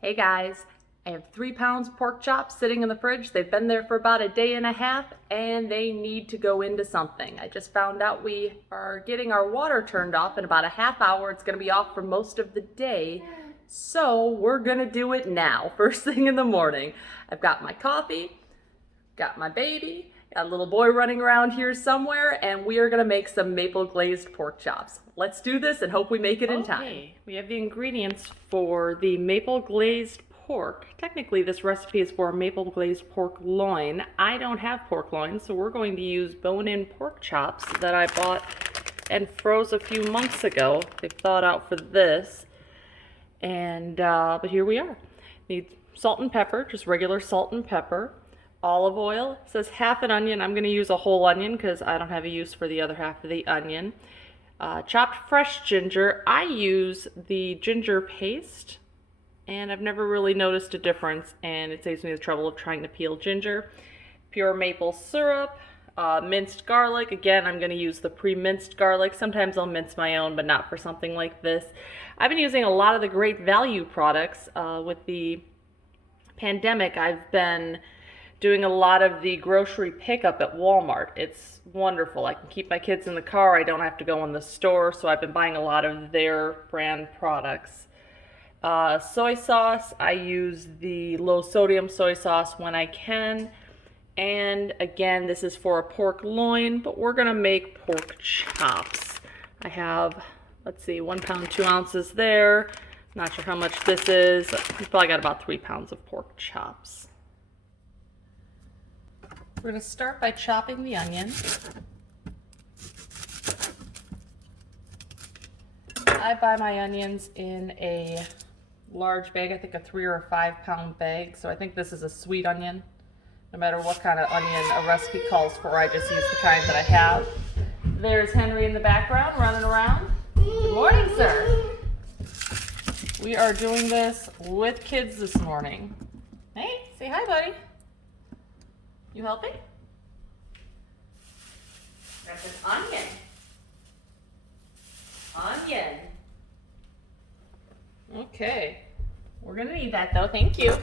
Hey guys, I have 3 pounds of pork chops sitting in the fridge. They've been there for about a day and a half and they need to go into something. I just found out we are getting our water turned off in about a half hour. It's gonna be off for most of the day. So we're gonna do it now, first thing in the morning. I've got my coffee, got my baby, got a little boy running around here somewhere, and we are gonna make some maple glazed pork chops. Let's do this and hope we make it in time. We have the ingredients for the maple glazed pork. Technically, this recipe is for a maple glazed pork loin. I don't have pork loin, so we're going to use bone-in pork chops that I bought and froze a few months ago. They've thawed out for this, and but here we are. Need salt and pepper, just regular salt and pepper. Olive oil. It says half an onion. I'm going to use a whole onion because I don't have a use for the other half of the onion. Chopped fresh ginger. I use the ginger paste, and I've never really noticed a difference, and it saves me the trouble of trying to peel ginger. Pure maple syrup. Minced garlic. Again, I'm going to use the pre-minced garlic. Sometimes I'll mince my own, but not for something like this. I've been using a lot of the Great Value products. With the pandemic, I've been doing a lot of the grocery pickup at Walmart. It's wonderful. I can keep my kids in the car. I don't have to go in the store, so I've been buying a lot of their brand products. Soy sauce. I use the low sodium soy sauce when I can. And again, this is for a pork loin, but we're gonna make pork chops. I have, let's see, 1 pound, 2 ounces there. Not sure how much this is. We probably got about 3 pounds of pork chops. We're going to start by chopping the onion. I buy my onions in a large bag, I think a 3 or a 5 pound bag, so I think this is a sweet onion. No matter what kind of onion a recipe calls for, I just use the kind that I have. There's Henry in the background running around. Good morning, sir. We are doing this with kids this morning. Hey, say hi, buddy. You helping? That's an onion. Onion. Okay. We're gonna need that though. Thank you.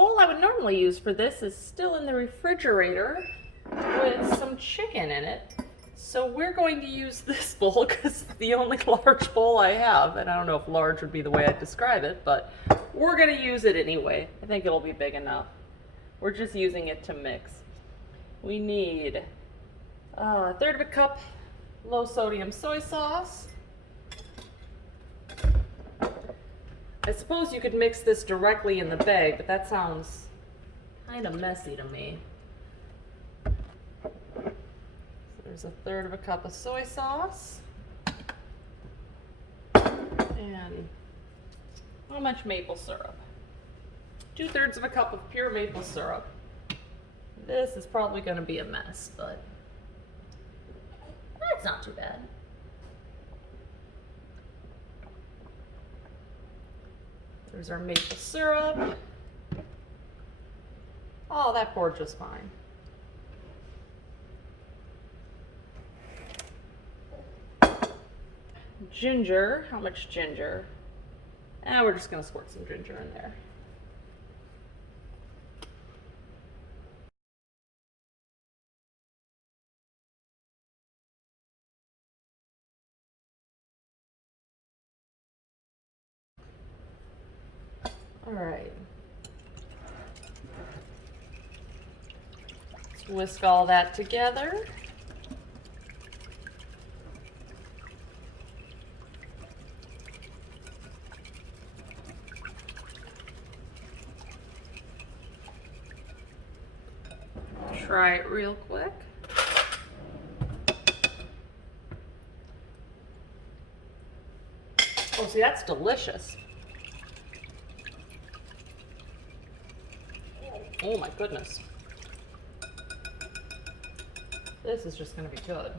bowl I would normally use for this is still in the refrigerator with some chicken in it. So we're going to use this bowl because it's the only large bowl I have. And I don't know if large would be the way I'd describe it, but we're going to use it anyway. I think it'll be big enough. We're just using it to mix. We need a third of a cup low sodium soy sauce. I suppose you could mix this directly in the bag, but that sounds kind of messy to me. There's a third of a cup of soy sauce. And how much maple syrup? 2/3 of a cup of pure maple syrup. This is probably going to be a mess, but that's not too bad. There's our maple syrup. Oh, that poured just fine. Ginger, how much ginger? We're just gonna squirt some ginger in there. All right. Let's whisk all that together. Try it real quick. Oh, see, that's delicious. Oh my goodness. This is just going to be good.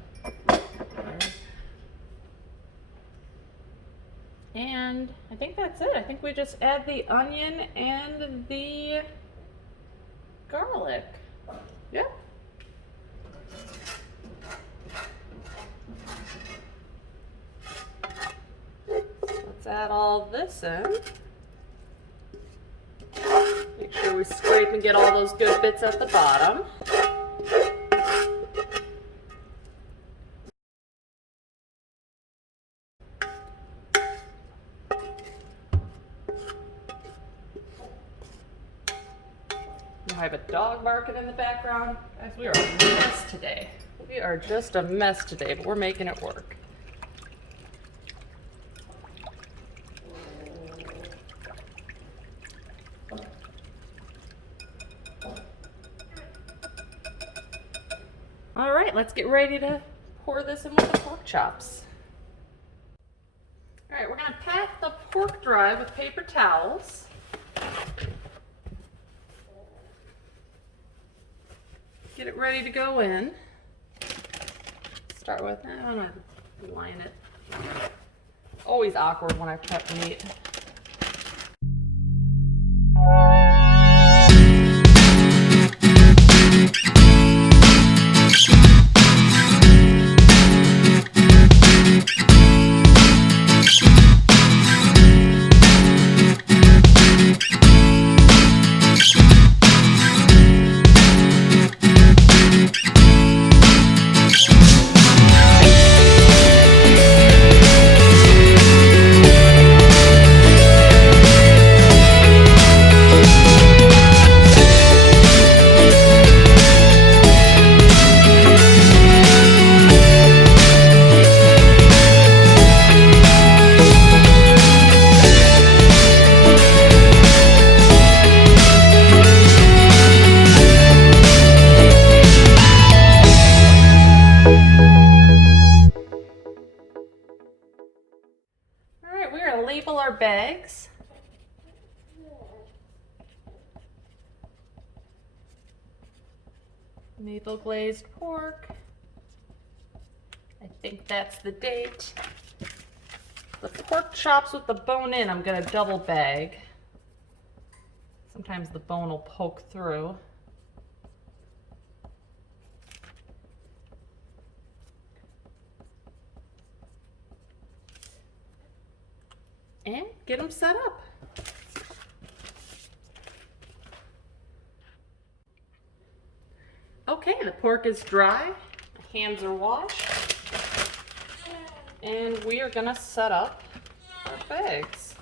And I think that's it. I think we just add the onion and the garlic. Yep. Let's add all this in. Make sure we scrape and get all those good bits at the bottom. I have a dog barking in the background. Guys, we are a mess today. We are just a mess today, but we're making it work. All right, let's get ready to pour this in with the pork chops. All right, we're gonna pat the pork dry with paper towels. Get it ready to go in. Start with, I don't know how to line it. Always awkward when I prep meat. Label our bags. Maple glazed pork. I think that's the date. The pork chops with the bone in, I'm gonna double bag. Sometimes the bone will poke through. And get them set up. Okay, the pork is dry, the hands are washed, and we are gonna set up our bags.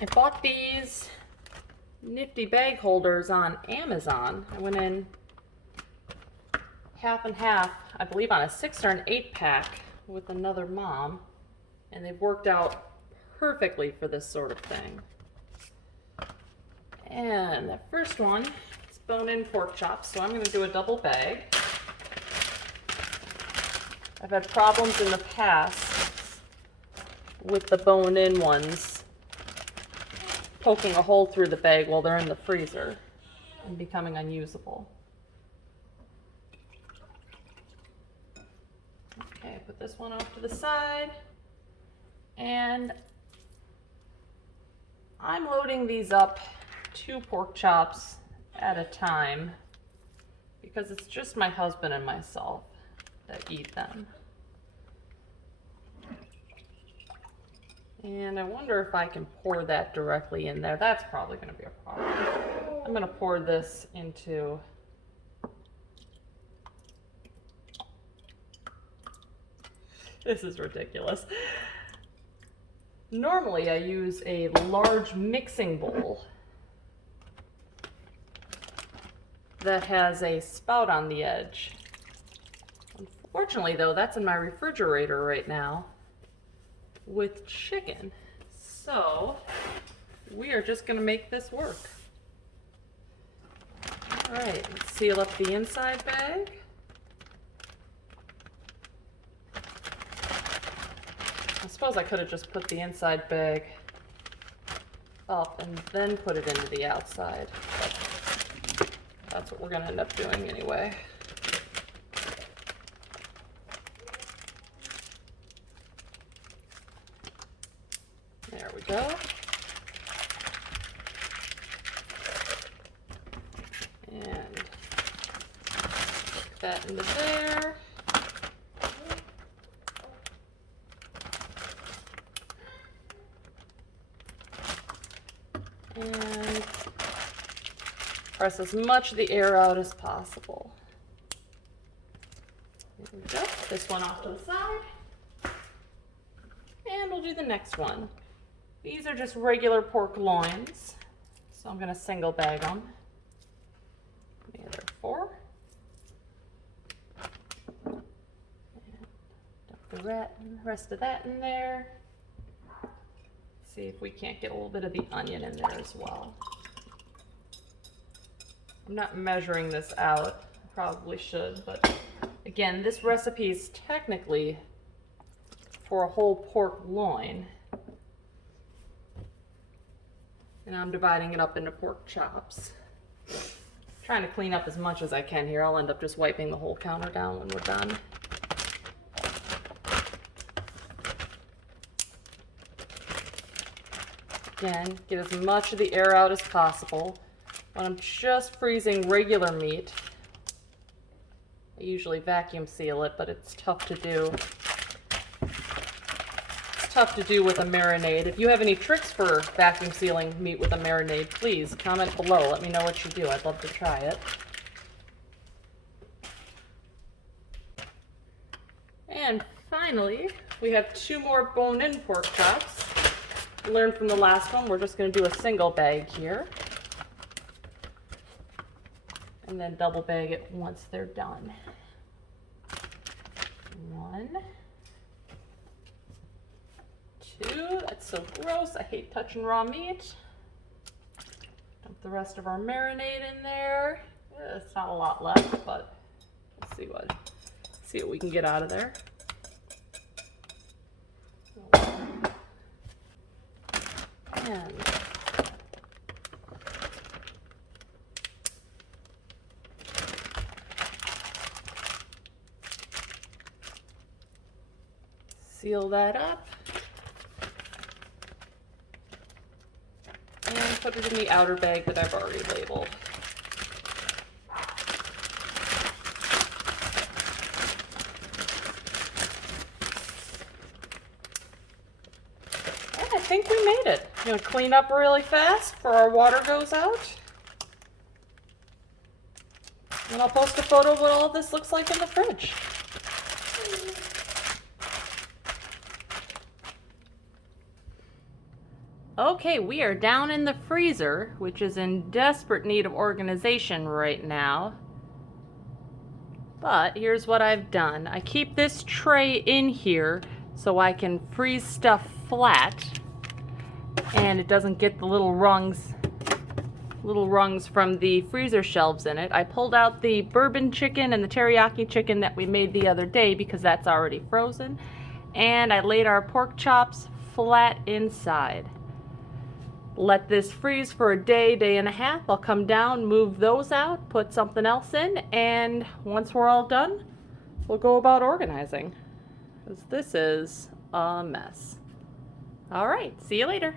I bought these nifty bag holders on Amazon. I went in half and half, I believe on a 6 or an 8 pack with another mom, and they've worked out perfectly for this sort of thing. And the first one is bone-in pork chops, so I'm going to do a double bag. I've had problems in the past with the bone-in ones poking a hole through the bag while they're in the freezer and becoming unusable. Okay, put this one off to the side, and I'm loading these up 2 pork chops at a time because it's just my husband and myself that eat them. And I wonder if I can pour that directly in there. That's probably going to be a problem. I'm going to pour this into this is ridiculous. Normally I use a large mixing bowl that has a spout on the edge. Unfortunately though, that's in my refrigerator right now with chicken. So we are just going to make this work. All right, let's seal up the inside bag. I suppose I could have just put the inside bag up and then put it into the outside, but that's what we're going to end up doing anyway. There we go. And put that into there. And press as much of the air out as possible. There we go. This one off to the side. And we'll do the next one. These are just regular pork loins, so I'm going to single bag them. The other 4. And dump the rest of that in there. See if we can't get a little bit of the onion in there as well. I'm not measuring this out. I probably should, but again, this recipe is technically for a whole pork loin. And I'm dividing it up into pork chops. Trying to clean up as much as I can here. I'll end up just wiping the whole counter down when we're done. Again, get as much of the air out as possible. When I'm just freezing regular meat, I usually vacuum seal it, but it's tough to do. Tough to do with a marinade. If you have any tricks for vacuum sealing meat with a marinade, please comment below. Let me know what you do. I'd love to try it. And finally, we have 2 more bone-in pork chops. Learned from the last one, we're just going to do a single bag here. And then double bag it once they're done. 1, 2, that's so gross. I hate touching raw meat. Dump the rest of our marinade in there. It's not a lot left, but let's see what we can get out of there. And seal that up. And put it in the outer bag that I've already labeled. think we made it. I'm gonna clean up really fast before our water goes out. And I'll post a photo of what all this looks like in the fridge. Okay, we are down in the freezer, which is in desperate need of organization right now. But here's what I've done. I keep this tray in here so I can freeze stuff flat and it doesn't get the little rungs from the freezer shelves in it. I pulled out the bourbon chicken and the teriyaki chicken that we made the other day because that's already frozen. And I laid our pork chops flat inside. Let this freeze for a day, day and a half. I'll come down, move those out, put something else in, and once we're all done, we'll go about organizing. Because this is a mess. All right, see you later.